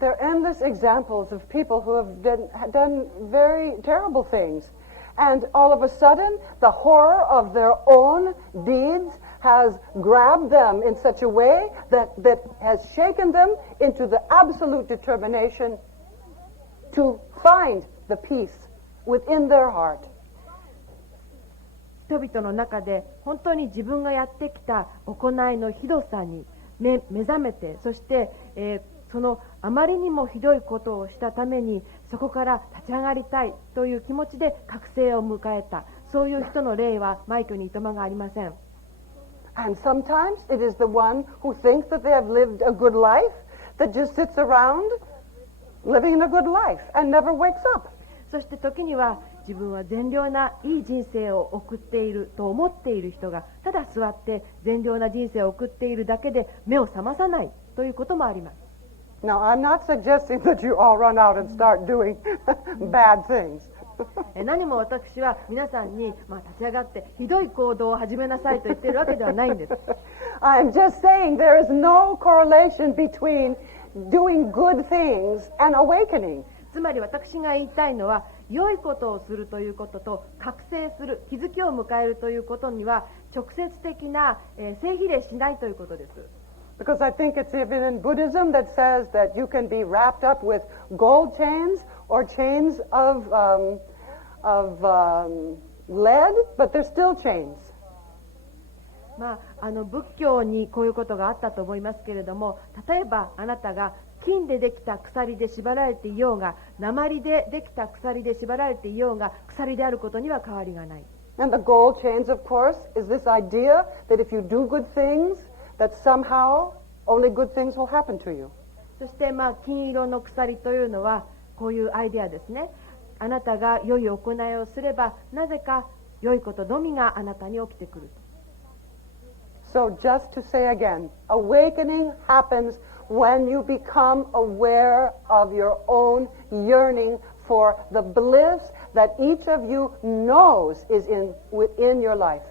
There are endless examples of people who have done very terrible things. And all of a sudden, the horror of their own deeds has grabbed them in such a way that has shaken them into the absolute determination to find the peace within their heart. 人々の中で本当に自分がやってきた行いのひどさに目覚めて、そして、そのあまりにもひどいことをしたためにそこから立ち上がりたいという気持ちで覚醒を迎えた、そういう人の例は枚挙にいとまがありません。And sometimes it is the one who thinks that they have lived a good life that just sits around living a good life and never wakes up. そして時には自分は善良ないい人生を送っていると思っている人がただ座って善良な人生を送っているだけで目を覚まさないということもあります。Now, I'm not suggesting that you all run out and start doing bad things. 何も私は皆さんに、立ち上がってひどい行動を始めなさいと言っているわけではないんです。I'm just saying there is no correlation between doing good things and awakening. つまり私が言いたいのは、良いことをするということと覚醒する、気づきを迎えるということには直接的な正比例しないということです。Because I think it's even in Buddhism that says that you can be wrapped up with gold chains or chains of lead, but they're still chains. 仏教にこういうことがあったと思いますけれども、例えばあなたが金でできた鎖で縛られていようが、鉛でできた鎖で縛られていようが、鎖であることには変わりがない。And the gold chains, of course, is this idea that if you do good things, that somehow only good things will happen to you. そして金色の鎖というのはこういうアイデアですね。あなたが良い行いをすれば、なぜか良いことのみがあなたに起きてくる。So just to say again, awakening happens when you become aware of your own yearning for the bliss that each of you knows is within your life.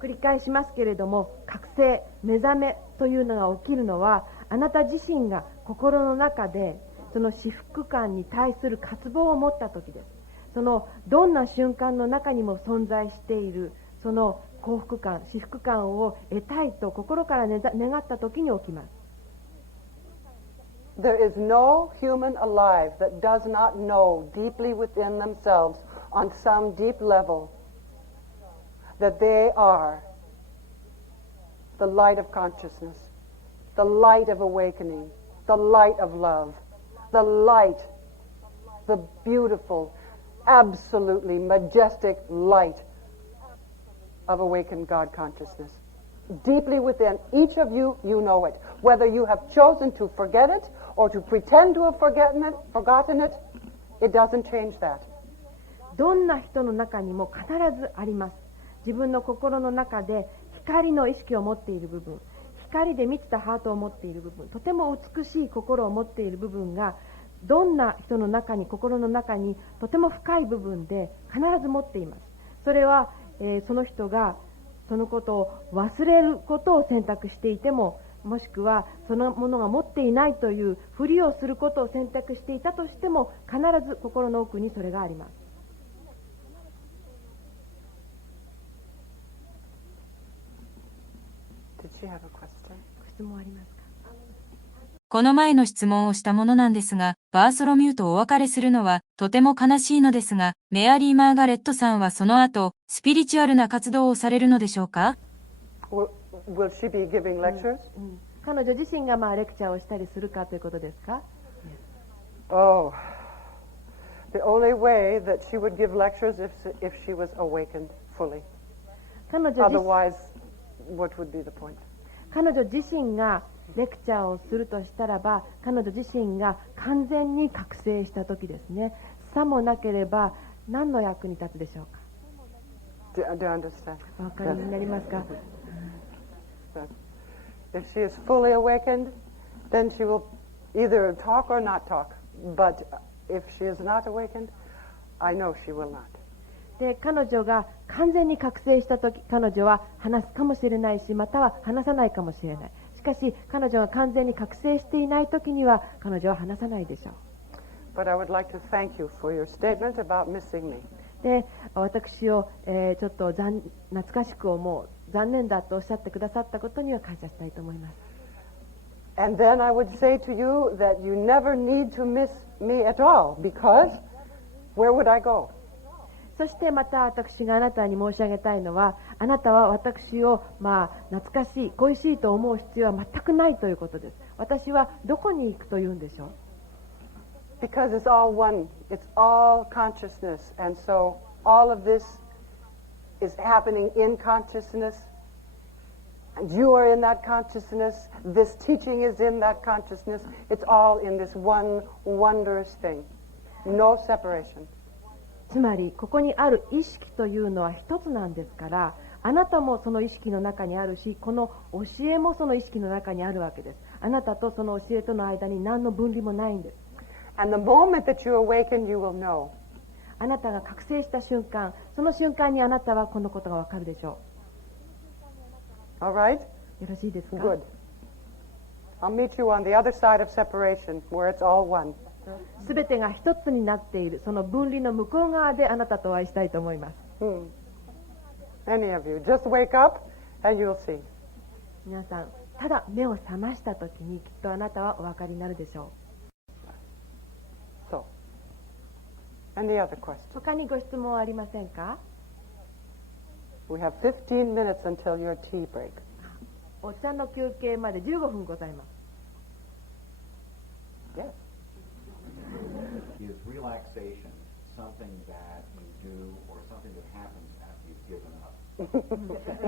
繰り返しますけれども、覚醒、目覚めというのが起きるのは、あなた自身が心の中でその至福感に対する渇望を持った時です。そのどんな瞬間の中にも存在しているその幸福感、至福感を得たいと心から願った時に起きます。There is no human alive that does not know deeply within themselves on some deep level that they are the light of consciousness, the light of awakening, the light of love, the light, the beautiful, absolutely majestic light of awakened God consciousness. Deeply within each of you, you know it. Whether you have chosen to forget it or to pretend to have forgotten it, it doesn't change that. どんな人の中にも必ずあります。自分の心の中で光の意識を持っている部分、光で満ちたハートを持っている部分、とても美しい心を持っている部分がどんな人の中に、心の中にとても深い部分で必ず持っています。それは、その人がそのことを忘れることを選択していても、もしくはそのものが持っていないというふりをすることを選択していたとしても、必ず心の奥にそれがあります。質問ありますか？この前の質問をしたものなんですが、バーソロミューとお別れするのはとても悲しいのですが、メアリー・マーガレットさんはその後、スピリチュアルな活動をされるのでしょうか？ Will she be giving lectures? 彼女自身がレクチャーをしたりするかということですか？ Oh, the only way that she would give lectures if she was awakened fully. 彼女 Otherwise, what would be the point? 彼女自身がレクチャーをするとしたらば、彼女自身が完全に覚醒した時ですね。さもなければ何の役に立つでしょうか？ Do you understand? お分かりになりますか？ If she is fully awakened, then she will either talk or not talk. But if she is not awakened, I know she will not. で、彼女が完全に覚醒した時、彼女は話すかもしれないし、または話さないかもしれない。しかし彼女が完全に覚醒していないときには彼女は話さないでしょう。But I would like to thank you for your statement about missing me. で、私を、ちょっと懐かしく思う、残念だとおっしゃってくださったことには感謝したいと思います。And then I would say to you that you never need to miss me at all, because where would I go? そしてまた私があなたに申し上げたいのは、あなたは私を、懐かしい、恋しいと思う必要は全くないということです。私はどこに行くというんでしょう。Because it's all one. It's all consciousness. And so all of this is happening in consciousness. And you are in that consciousness. This teaching is in that consciousness. It's all in this one wondrous thing. No separation. つまりここにある意識というのは一つなんですから、あなたもその意識の中にあるし、この教えもその意識の中にあるわけです。あなたとその教えとの間に何の分離もないんです。And the moment that you awaken, you will know. あなたが覚醒した瞬間、その瞬間にあなたはこのことがわかるでしょ All right? う。よろしいですか。 Good. I'll meet you on the other side of separation, where it's all one. すべてが一つになっている、その分離の向こう側であなたとお会いしたいと思います。Any of you, just wake up and you'll see. 皆さん、ただ目を覚ましたときにきっとあなたはお分かりになるでしょ So, any other questions? う。他にご質問はありませんか。 We have 15 minutes until your tea break. お茶の休憩まで15分ございます。 Yes. Is relaxation something that you do or something that happens after you've given up?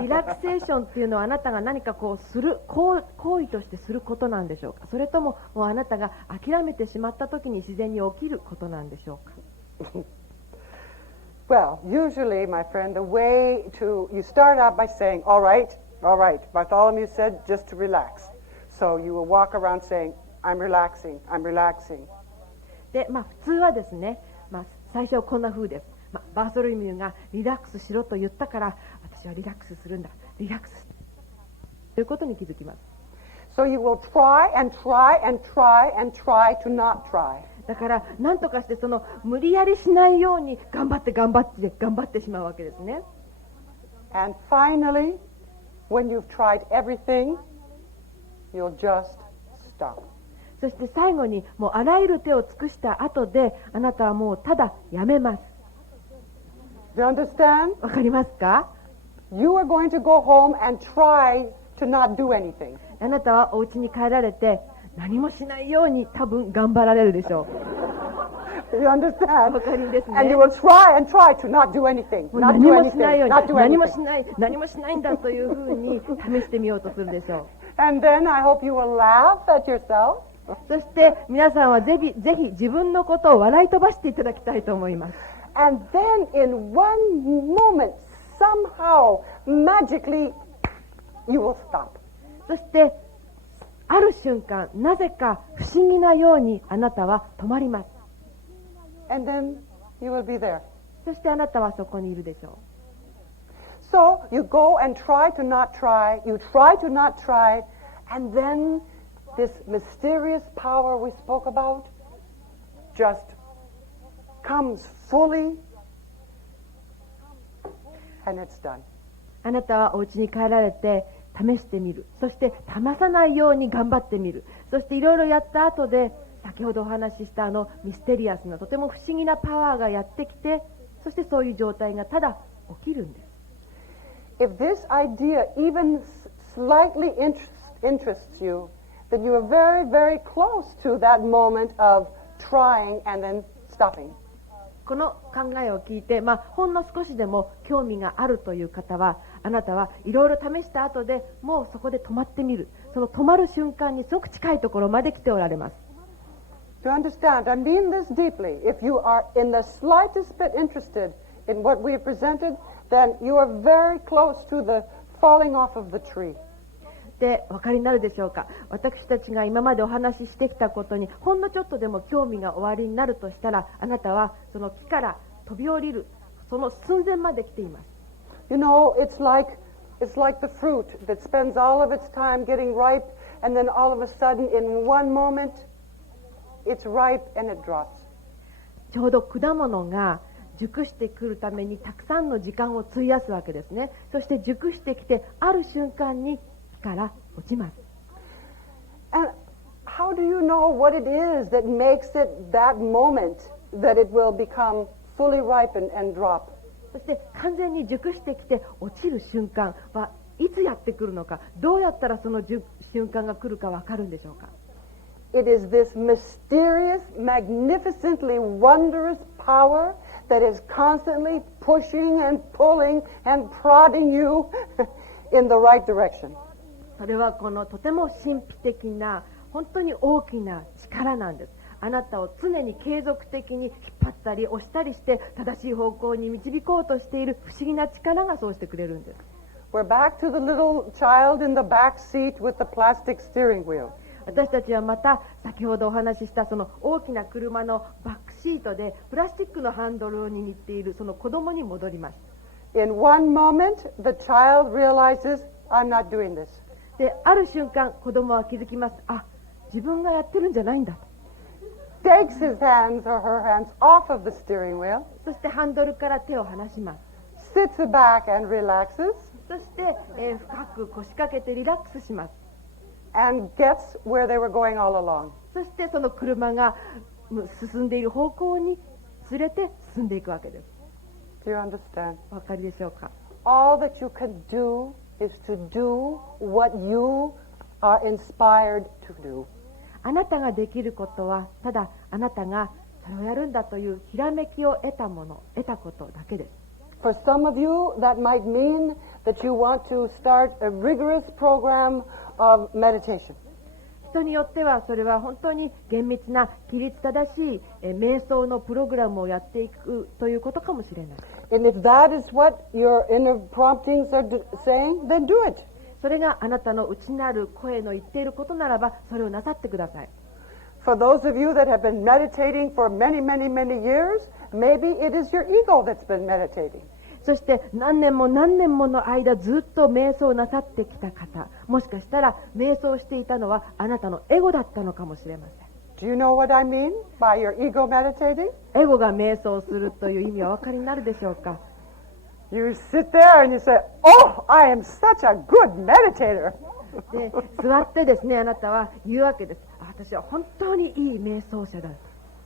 リラクセーションっていうのはあなたが何かこうする行為としてすることなんでしょうか。それとももうあなたが諦めてしまった時に自然に起きることなんでしょうか。Well, usually, my friend, the way to, you start out by saying, all right, Bartholomew said just to relax. So you will walk around saying, I'm relaxing. で、普通はですね、最初はこんな風です。バーソロミューがリラックスしろと言ったから私はリラックスするんだ、リラックスということに気づきます。 So you will try and try and try and try to not try. だから何とかしてその無理やりしないように頑張ってしまうわけですね。 And finally, when you've tried everything, you'll just stop. そして最後にもうあらゆる手を尽くした後であなたはもうただやめます。 Do you understand? わかりますか。 You are going to go home and try to not do anything. あなたはお家に帰られて何もしないように多分頑張られるでしょ You understand? わかりですね。 And you will try and try to not do anything. う。 Not 何 do もしないよう anything. に Not do 何も anything. しないんだというふうに試してみようとするでしょ And then I hope you will laugh at yourself. う。そして皆さんはぜひ自分のことを笑い飛ばしていただきたいと思います。 And then in one moment, somehow, magically, you will stop. そしてある瞬間なぜか不思議なようにあなたは止まります。 And then you will be there. そしてあなたはそこにいるでしょ So you go and try to not try. You try to not try. And then this mysterious power we spoke about just comes fully. And it's done. う。あなたはお家に帰られて試してみる。そして試さないように頑張ってみる。そしていろいろやった後で先ほどお話ししたミステリアスなとても不思議なパワーがやってきて、そしてそういう状態がただ起きるんです。 If this idea even slightly interests you, then you are very, very close to that moment of trying and then stopping. この考えを聞いて、ほんの少しでも興味があるという方は、あなたはいろいろ試した後でもうそこで止まってみる。その止まる瞬間にすごく近いところまで来ておられます。 Do you understand? I mean this deeply. If you are in the slightest bit interested in what we have presented, then you are very close to the falling off of the tree. で、お分かりになるでしょうか。私たちが今までお話ししてきたことにほんのちょっとでも興味がおありになるとしたら、あなたはその木から飛び降りるその寸前まで来ています。 You know, it's like the fruit that spends all of its time getting ripe, and then all of a sudden, in one moment, it's ripe and it drops. ちょうど果物が熟してくるためにたくさんの時間を費やすわけですね。そして熟してきて、ある瞬間に木から落ちます。And how do you know what it is that makes it that moment that it will become fully ripened and drop? そして完全に熟してきて落ちる瞬間はいつやってくるのか、どうやったらその瞬間が来るかわかるんでしょうか。It is this mysterious, magnificently wondrous power that is constantly pushing and pulling and prodding you in the right direction. それはこのとても神秘的な本当に大きな力なんです。あなたを常に継続的に引っ張ったり押したりして正しい方向に導こうとしている不思議な力がそうしてくれるんです。We're back to the little child in the back seat with the plastic steering wheel. 私たちはまた先ほどお話ししたその大きな車のバックシートでプラスチックのハンドルを握っているその子供に戻ります。In one moment, the child realizes, I'm not doing this. で、ある瞬間子供は気づきます。あ、自分がやってるんじゃないんだ。Takes his hands or her hands off of the steering wheel, そしてハンドルから手を離します。sits back and relaxes, そして、深く腰掛けてリラックスします。and gets where they were going all along. そしてその車が進んでいる方向に連れて進んでいくわけです。Do you understand? お分かりでしょうか。 All that you can do is to do what you are inspired to do. あなたができることはただあなたがそれをやるんだというひらめきを得たことだけです。For some of you, that might mean that you want to start a rigorous program of meditation. 人によってはそれは本当に厳密な規律正しい瞑想のプログラムをやっていくということかもしれない。And if that is what your inner promptings are saying, then do it. それがあなたの内なる声の言っていることならばそれをなさってください。For those of you that have been meditating for many, many, many years, maybe it is your ego that's been meditating. そして何年も何年もの間ずっと瞑想なさってきた方、もしかしたら瞑想していたのはあなたのエゴだったのかもしれません。Do you know what I mean by your ego meditating? エゴが瞑想するという意味はお分かりになるでしょうか。You sit there and you say, oh, I am such a good meditator. で、座ってですね、あなたは言うわけです。私は本当にいい瞑想者だ。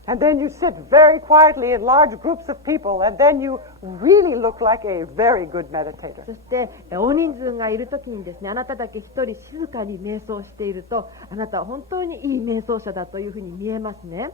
And then you sit very quietly in large groups of people, and then you really look like a very good meditator. そして大人数がいるときにですね、あなただけ一人静かに瞑想していると、あなたは本当にいい瞑想者だというふうに見えますね。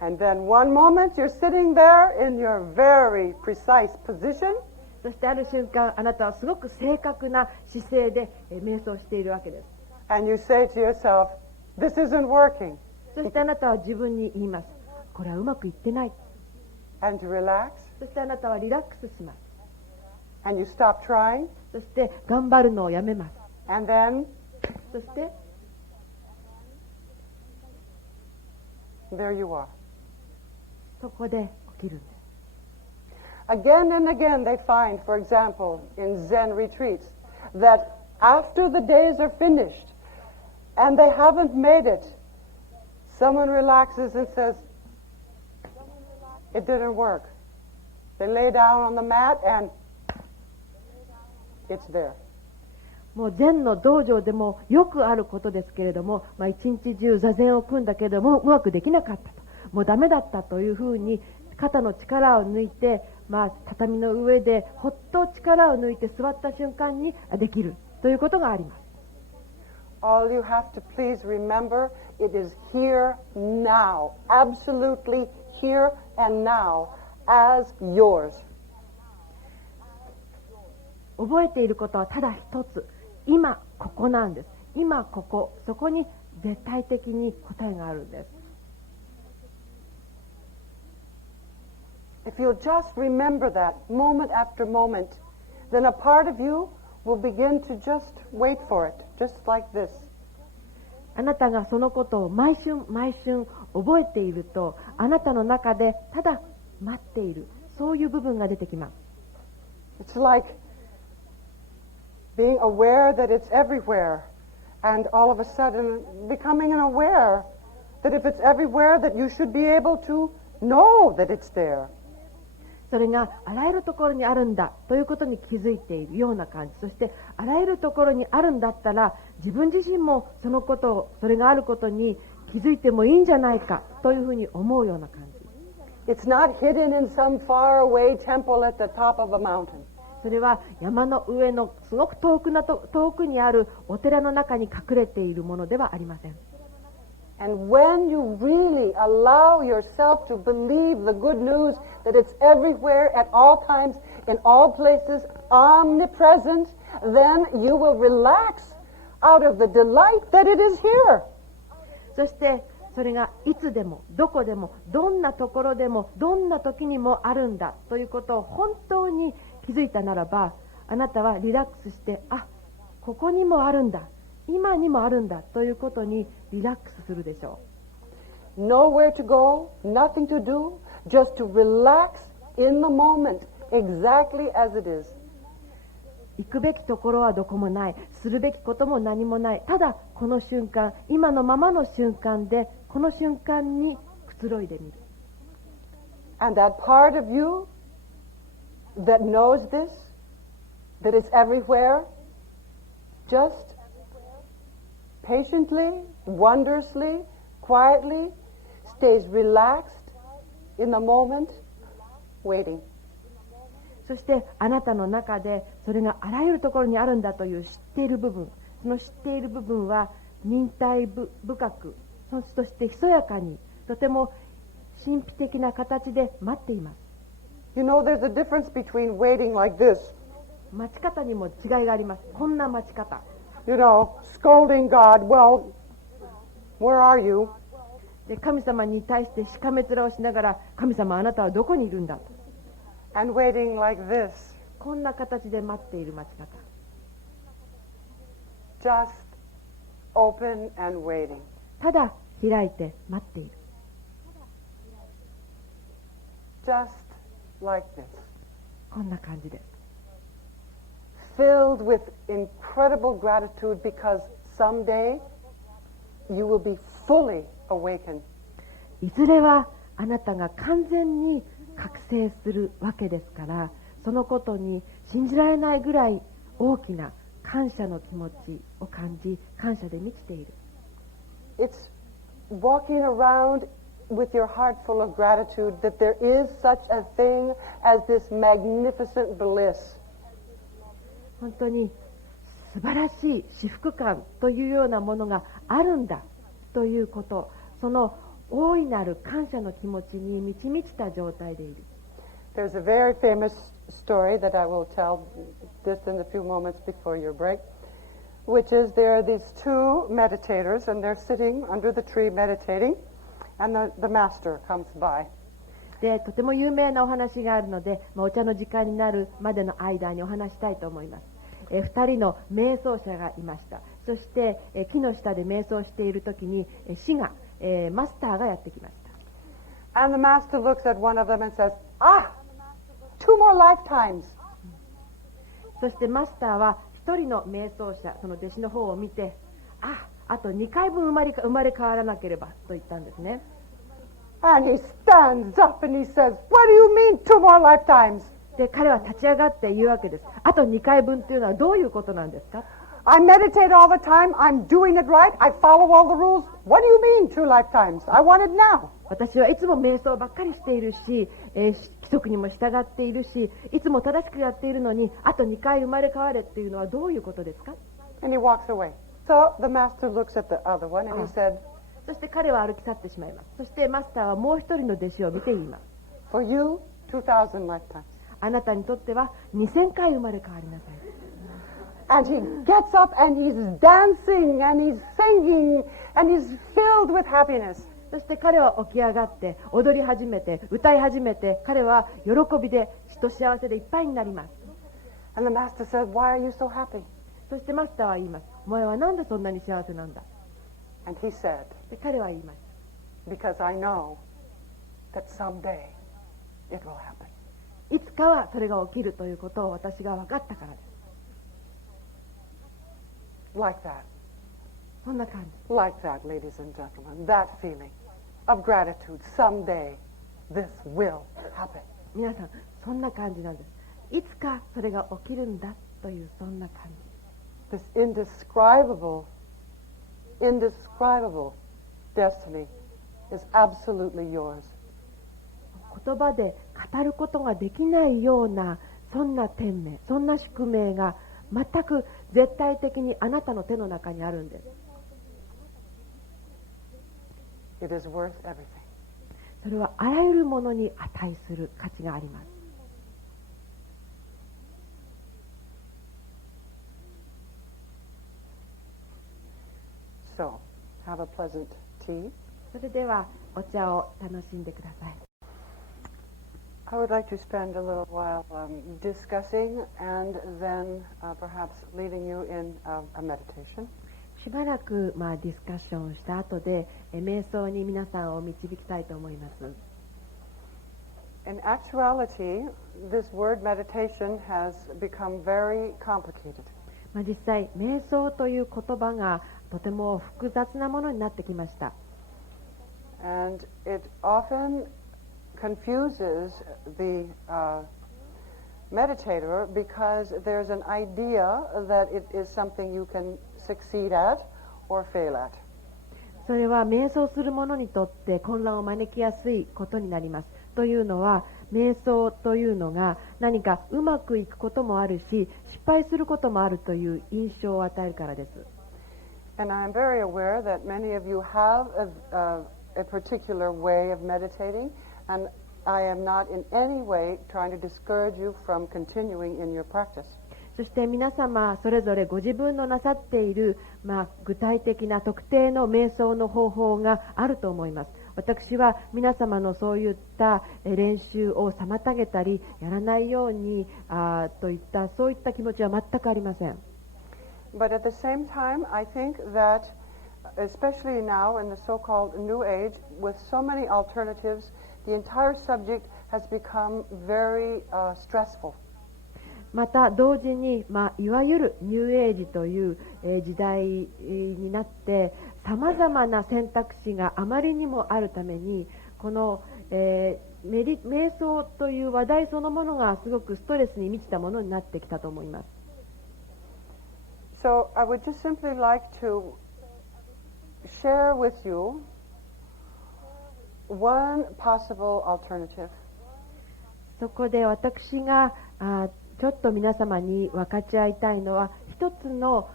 And then one moment you're sitting there in your very precise position. そしてある瞬間、あなたはすごく正確な姿勢で瞑想しているわけです。And you say to yourself, this isn't working. そしてあなたは自分に言います。これはうまくいってない。And to relax. そしてあなたはリラックスします。And you stop trying. そして頑張るのをやめます。And then, そして there you are. そこで起きるんです。Again and again they find, for example, in Zen retreats, that after the days are finished and they haven't made it, someone relaxes and says, it didn't work. They lay down on the mat and it's there. もう禅の道場でもよくあることですけれども、一日中座禅を組んだけれどもうまくできなかったと、もうダメだったというふうに肩の力を抜いて、畳の上でほっと力を抜いて座った瞬間にできるということがあります。All you have to please remember, it is here now, absolutely here and now, as yours. 覚えていることはただ一つ、今ここなんです。今ここ、そこに絶対的に答えがあるんです。If you'll just remember that moment after moment, then a part of you will begin to just wait for it, just like this. あなたがそのことを毎瞬毎瞬覚えていると、あなたの中でただ待っている、そういう部分が出てきます。It's like being aware that it's everywhere and all of a sudden becoming aware that if it's everywhere, that you should be able to know that it's there. それがあらゆるところにあるんだということに気づいているような感じ、そしてあらゆるところにあるんだったら自分自身もそのことを、それがあることに気づいてもいいんじゃないかというふうに思うような感じ。It's not hidden in some faraway temple at the top of a mountain. それは山の上のすごく遠くにあるお寺の中に隠れているものではありません。And when you really allow yourself to believe the good news that it's everywhere, at all times, in all places, omnipresent, then you will relax out of the delight that it is here. そしてそれがいつでもどこでもどんなところでもどんな時にもあるんだということを本当に気づいたならば、あなたはリラックスして、あ、ここにもあるんだ、今にもあるんだということにリラックスするでしょう。Nowhere to go, nothing to do, just to relax in the moment, exactly as it is. 行くべきところはどこもない、するべきことも何もない、ただこの瞬間、今のままの瞬間で、この瞬間にくつろいでみる。And that part of you that knows this, that it's everywhere, just patiently, wondrously, quietly stays relaxed in the moment, waiting. そしてあなたの中でそれがあらゆるところにあるんだという知っている部分、その知っている部分は忍耐深く、そしてひそやかに、とても神秘的な形で待っています。You know, there's a difference between waiting like this. 待ち方にも違いがあります。こんな待ち方。You know, scolding God, well, where are you? で、神様に対してしかめ面をしながら、神様あなたはどこにいるんだと。And waiting like this. こんな形で待っている待ち方。Just open and waiting. ただ開いて待っている。Just like this. こんな感じです。Filled with incredible gratitude because someday you will be fully awakened. いずれはあなたが完全に覚醒するわけですから、そのことに信じられないぐらい大きな感謝の気持ちを感じ、感謝で満ちている。It's walking around with your heart full of gratitude that there is such a thing as this magnificent bliss. 本当に素晴らしい至福感というようなものがあるんだということ、その大いなる感謝の気持ちに満ち満ちた状態でいる。There's a very famous story that I will tell just in a few moments before your break, which is there are these two meditators and they're sitting under the tree meditating, and the master comes by. で、とても有名なお話があるので、お茶の時間になるまでの間にお話したいと思います。2人の瞑想者がいました。そして、木の下で瞑想しているときに、師が、マスターがやってきました。And the master looks at one of them and says, "Ah, 2 more lifetimes." そしてマスターは一人の瞑想者、その弟子の方を見て、あと2回分生まれ変わらなければと言ったんですね。And he stands up and he says, "What do you mean 2 more lifetimes?" で、彼は立ち上がって言うわけです。あと2回分というのはどういうことなんですか？ I meditate all the time. I'm doing it right. I follow all the rules. What do you mean 2 lifetimes? I want it now. 私はいつも瞑想ばっかりしているし、規則にも従っているし、いつも正しくやっているのに、あと2回生まれ変われっていうのはどういうことですか？ And he walks away. So the master looks at the other one and he said, そして彼は歩き去ってしまいます。そしてマスターはもう一人の弟子を見て言います。 "For you, 2,000 lifetimes." あなたにとっては2000回生まれ変わりなさい。And he gets up and he's dancing and he's singing and he's filled with happiness. そして彼は起き上がって踊り始めて歌い始めて、彼は喜びでひと幸せでいっぱいになります。 And the master said, "Why are you so happy?" そしてマスターは言います。お前はなんでそんなに幸せなんだ。 And he said, で、彼は言いました。 "Because I know that someday it will happen." いつかはそれが起きるということを私が分かったからです。 Like that. そんな感じ。 Like that, ladies and gentlemen, that feeling of gratitude. Someday this will happen. 皆さんそんな感じなんです。いつかそれが起きるんだというそんな感じ。 This indescribable destiny is absolutely yours. 言葉で語ることができないようなそんな天命、そんな宿命が全く絶対的にあなたの手の中にあるんです。 It is worth everything. それはあらゆるものに値する価値があります。 So, have a pleasant tea. それではお茶を楽しんでください。 I would like to spend a little while discussing and then perhaps leading you in a meditation. しばらくディスカッションをした後で瞑想に皆さんを導きたいと思います。 In actuality, this word meditation has become very complicated. 実際瞑想という言葉がとても複雑なものになってきました。 And it often confuses the meditator because there's an idea that it is something you can succeed at or fail at. それは瞑想する者にとって混乱を招きやすいことになります。というのは瞑想というのが何かうまくいくこともあるし失敗することもあるという印象を与えるからです。 And I'm very aware that many of you have a particular way of meditating, and I am not in any way trying to discourage you from continuing in your practice. そして皆様それぞれご自分のなさっている、具体的な特定の瞑想の方法があると思います。私は皆様のそういった練習を妨げたりやらないようにといったそういった気持ちは全くありません。 But at the same time, I think that, especially now in the so-called New Age, with so many alternatives, the entire subject has become very stressful. また同時に、いわゆるニューエイジという、時代になってさまざまな選択肢があまりにもあるためにこの、瞑想という話題そのものがすごくストレスに満ちたものになってきたと思います。 So I would just simply like to share with you one possible alternative. そこで私がちょっと皆様に分かち合いたいのは一つの、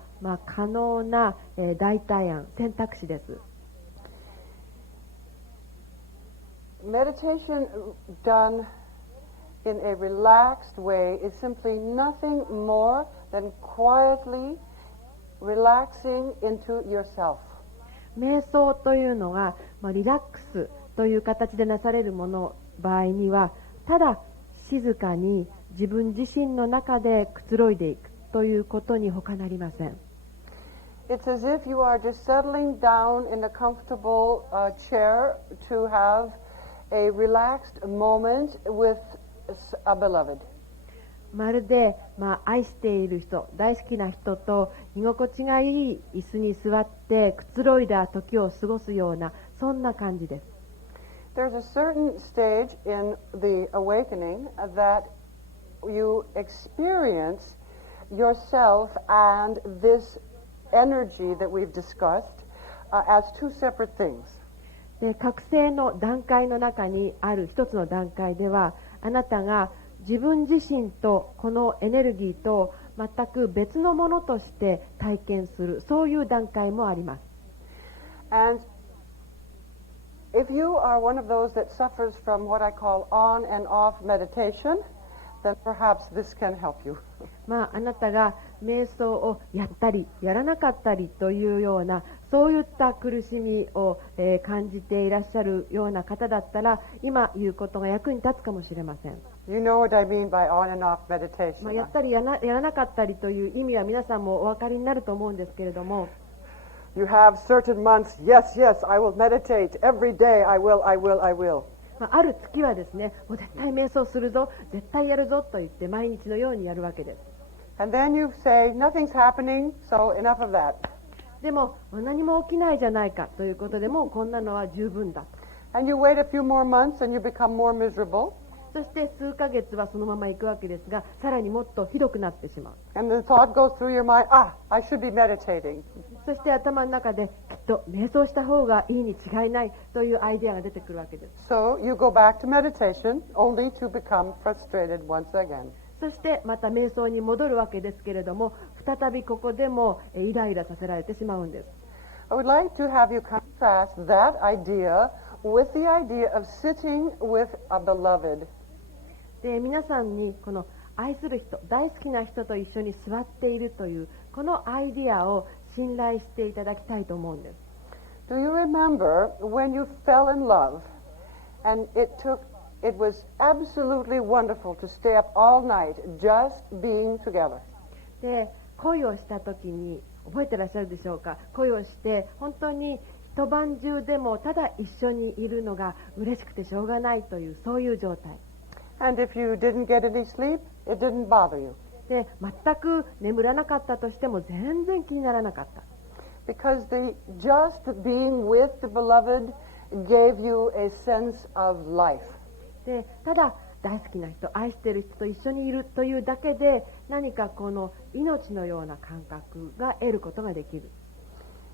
可能な、代替案、選択肢です。 Meditation done in a relaxed way is simply nothing more than quietly relaxing into yourself. 瞑想というのが、リラックスという形でなされるもの場合にはただ静かに自分自身の中でくつろいでいくということに他なりません。 It's as if you are just settling down in a comfortable chair to have a relaxed moment with a beloved. まるで、愛している人、大好きな人と居心地がいい椅子に座ってくつろいだ時を過ごすようなそんな感じです。 There's a certain stage in the awakening that you experience yourself and this energy that we've discussed as two separate things. で、覚醒の段階の中にある一つの段階ではあなたが自分自身とこのエネルギーと全く別のものとして体験するそういう段階もあります。 And if you are one of those that suffers from what I call on and off meditation, then perhaps this can help you. あなたが瞑想をやったりやらなかったりというようなそういった苦しみを、感じていらっしゃるような方だったら今言うことが役に立つかもしれません。 You know what I mean by on and off meditation. やったりやらなかったりという意味は皆さんもお分かりになると思うんですけれども、 You have certain months, yes, yes, I will meditate every day, I will. ある月はですね、もう絶対瞑想するぞ、絶対やるぞと言って毎日のようにやるわけです。 And then you say, nothing's happening, so enough of that. でも何も起きないじゃないかということでもうこんなのは十分だと。And you wait a few more months and you become more miserable. そして数ヶ月はそのまま行くわけですが、さらにもっとひどくなってしまう。And the thought goes through your mind, I should be meditating. そして頭の中できっと瞑想した方がいいに違いないというアイデアが出てくるわけです。So you go back to meditation only to become frustrated once again. そしてまた瞑想に戻るわけですけれども、再びここでもイライラさせられてしまうんです。I would like to have you contrast that idea with the idea of sitting with a beloved. で、皆さんにこの愛する人、大好きな人と一緒に座っているというこのアイディアを信頼していただきたいと思うんです。Do you remember when you fell in love and it was absolutely wonderful to stay up all night just being together? で、恋をした時に覚えてらっしゃるでしょうか。恋をして本当に一晩中でもただ一緒にいるのが嬉しくてしょうがないというそういう状態。And if you didn't get any sleep, it didn't bother you. で、全く眠らなかったとしても全然気にならなかった。Because just being with the beloved gave you a sense of life. で、ただ大好きな人、愛している人と一緒にいるというだけで何かこの命のような感覚が得ることができる。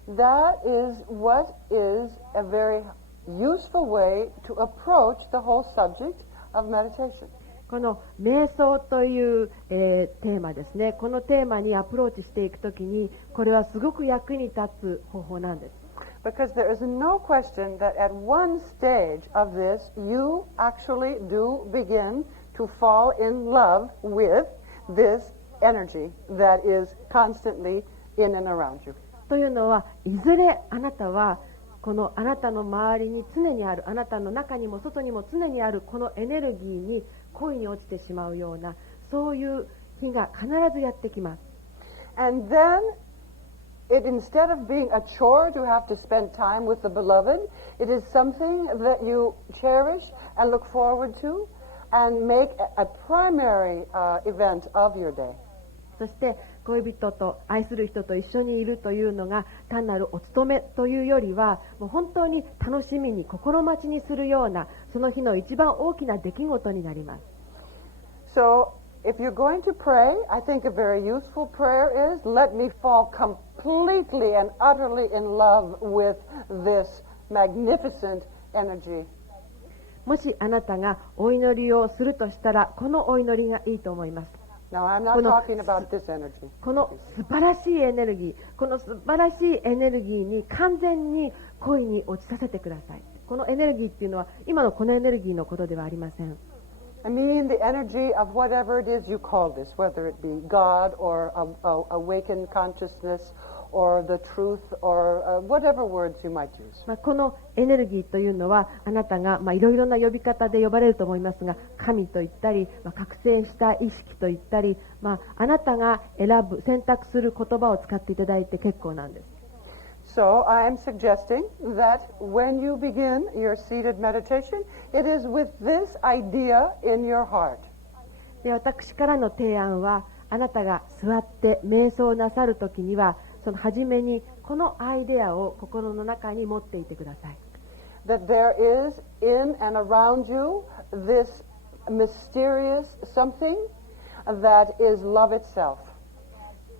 That is what is a very useful way to approach the whole subject of meditation. この瞑想という、テーマですね。このテーマにアプローチしていくときにこれはすごく役に立つ方法なんです。Because there is no question that at one stage of this, you actually do begin to fall in love with this energy that is constantly in and around you. というのは、いずれあなたはこのあなたの周りに常にある、あなたの中にも外にも常にあるこのエネルギーに恋に落ちてしまうような、そういう日が必ずやってきます。And then instead of being a chore to have to spend time with the beloved, it is something that you cherish and look forward to and make a primary event of your day. そして恋人と愛する人と一緒にいるというのが単なるお勤めというよりは、もう本当に楽しみに心待ちにするようなその日の一番大きな出来事になります。So if you're going to pray, I think a very useful prayer is, let me fall completely and utterly in love with this magnificent energy. もしあなたがお祈りをするとしたら、このお祈りがいいと思います。Now, I'm not talking about this energy. この素晴らしいエネルギー、この素晴らしいエネルギーに完全に恋に落ちさせてください。このエネルギーっていうのは今のこのエネルギーのことではありません。I mean the energy of whatever it is you call this, whether it be God or awakened consciousness or the truth or whatever words you might use. このエネルギーというのはあなたがいろいろな呼び方で呼ばれると思いますが、神と言ったり、覚醒した意識と言ったり、あなたが選択する言葉を使っていただいて結構なんです。So I am suggesting that when you begin your seated meditation, it is with this idea in your heart. で、私からの提案は、あなたが座って瞑想なさるときには、その初めにこのアイデアを心の中に持っていてください。That there is in and around you this mysterious something that is love itself.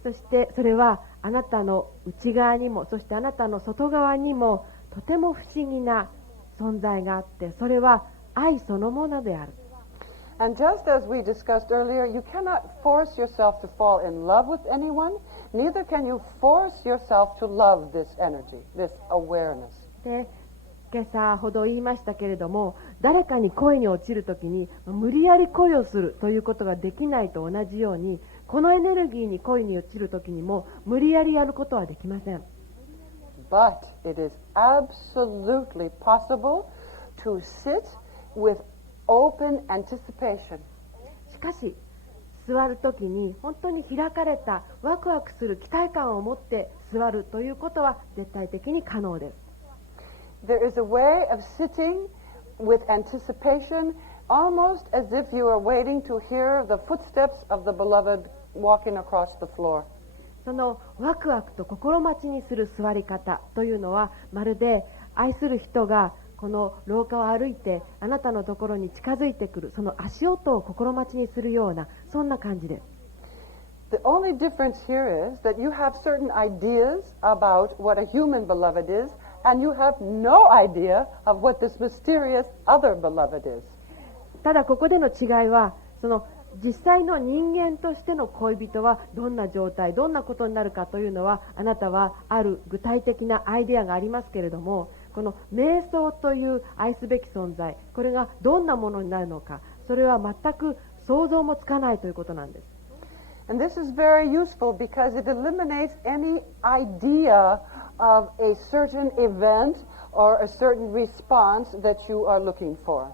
そしてそれはあなたの内側にも、そしてあなたの外側にもとても不思議な存在があって、それは愛そのものである。And just as we discussed earlier, you cannot force yourself to fall in love with anyone, neither can you force yourself to love this energy, this awareness. で、今朝ほど言いましたけれども、誰かに恋に落ちるときに無理やり恋をするということができないと同じように、このエネルギーに恋に落ちるときにも無理やりやることはできません。But it is absolutely possible to sit with open anticipation. しかし座るときに本当に開かれたワクワクする期待感を持って座るということは絶対的に可能です。There is a way of sitting with anticipation, almost as if you are waiting to hear the footsteps of the beloved walking across the floor. そのワクワクと心待ちにする座り方というのは、まるで愛する人がこの廊下を歩いてあなたのところに近づいてくる、その足音を心待ちにするような、そんな感じです。The only difference here is that you have certain ideas about what a human beloved is, and you have no idea of what this mysterious other beloved is. ただここでの違いは、その実際の人間としての恋人はどんな状態、どんなことになるかというのは、あなたはある具体的なアイデアがありますけれども、この瞑想という愛すべき存在、これがどんなものになるのか、それは全く想像もつかないということなんです。And this is very useful because it eliminates any idea of a certain event or a certain response that you are looking for.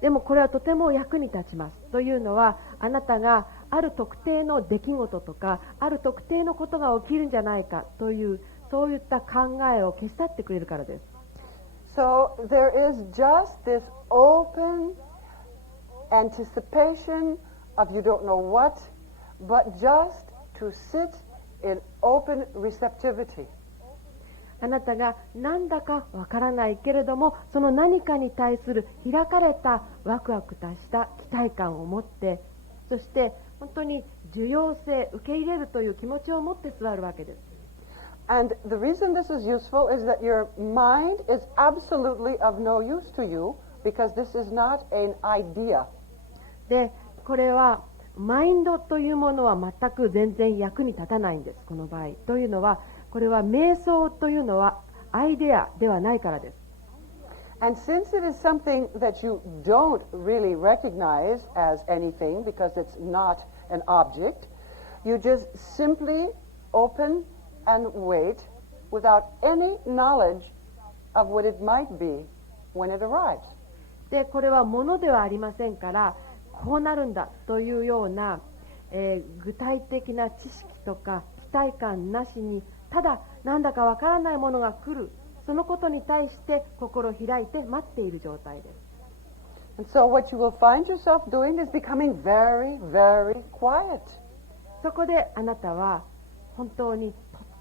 でもこれはとても役に立ちます。というのは、あなたがある特定の出来事とか、ある特定のことが起きるんじゃないかという、そういった考えを消し去ってくれるからです。So there is just this open anticipation of you don't know what, but just to sit in open receptivity. あなたがなんだかわからないけれども、その何かに対する開かれたワクワクとした期待感を持って、そして本当に受容性、受け入れるという気持ちを持って座るわけです。And the reason this is useful is that your mind is absolutely of no use to you because this is not an idea. で、これはマインドというものは全く全然役に立たないんです、この場合。というのは、これは瞑想というのはアイデアではないからです。And since it is something that you don't really recognize as anything because it's not an object, you just simply open and wait without any knowledge of what it might be when it arrives. で、これはものではありませんから、こうなるんだというような、具体的な知識とか期待感なしに、ただなんだかわからないものが来る、そのことに対して心を開いて待っている状態です。And so what you will find yourself doing is becoming very, very quiet. そこであなたは本当に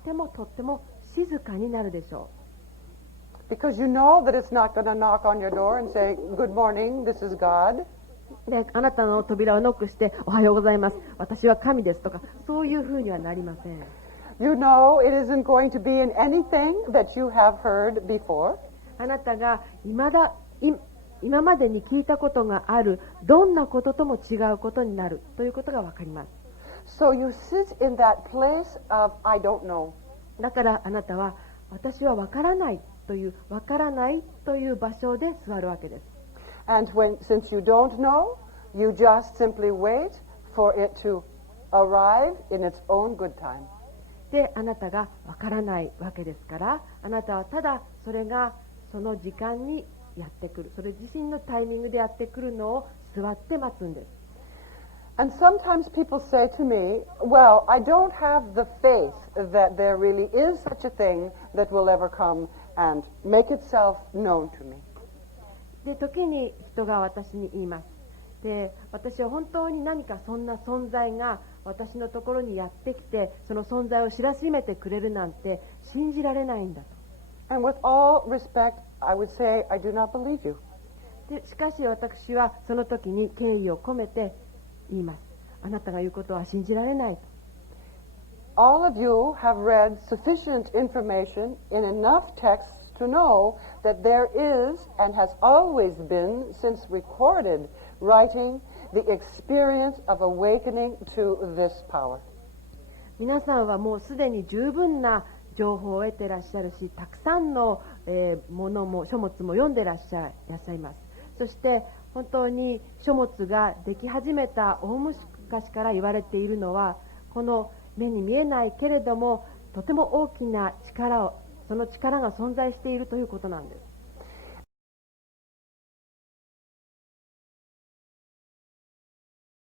とっても静かになるでしょう。Because you know that it's not going to knock on your door and say, "Good morning, this is God." で、あなたの扉をノックして、おはようございます、私は神ですとか、そういうふうにはなりません。You know it isn't going to be in anything that you have heard before. あなたが今までに聞いたことがあるどんなこととも違うことになるということがわかります。So you sit in that place of I don't know. だからあなたは私はわからないという場所で座るわけです。And since you don't know, you just simply wait for it to arrive in its own good time. で、あなたがわからないわけですから、あなたはただそれがその時間にやってくる、それ自身のタイミングでやってくるのを座って待つんです。And sometimes people say to me, well, I don't have the faith that there really is such a thing that will ever come and make itself known to me. で、時に人が私に言います。で、私は本当に何かそんな存在が私のところにやってきて、その存在を知らしめてくれるなんて信じられないんだと。And with all respect, I would say, I do not believe you. で、しかし私はその時に敬意を込めて言います。あなたが言うことは信じられないと。All of you have read sufficient information in enough texts to know that there is and has always been, since recorded writing, the experience of awakening to this power. 皆さんはもうすでに十分な情報を得ていらっしゃるし、たくさんの、ものも書物も読んでいらっしゃいます。そして本当に書物ができ始めた大昔から言われているのは、この目に見えないけれどもとても大きな力を、その力が存在しているということなんです。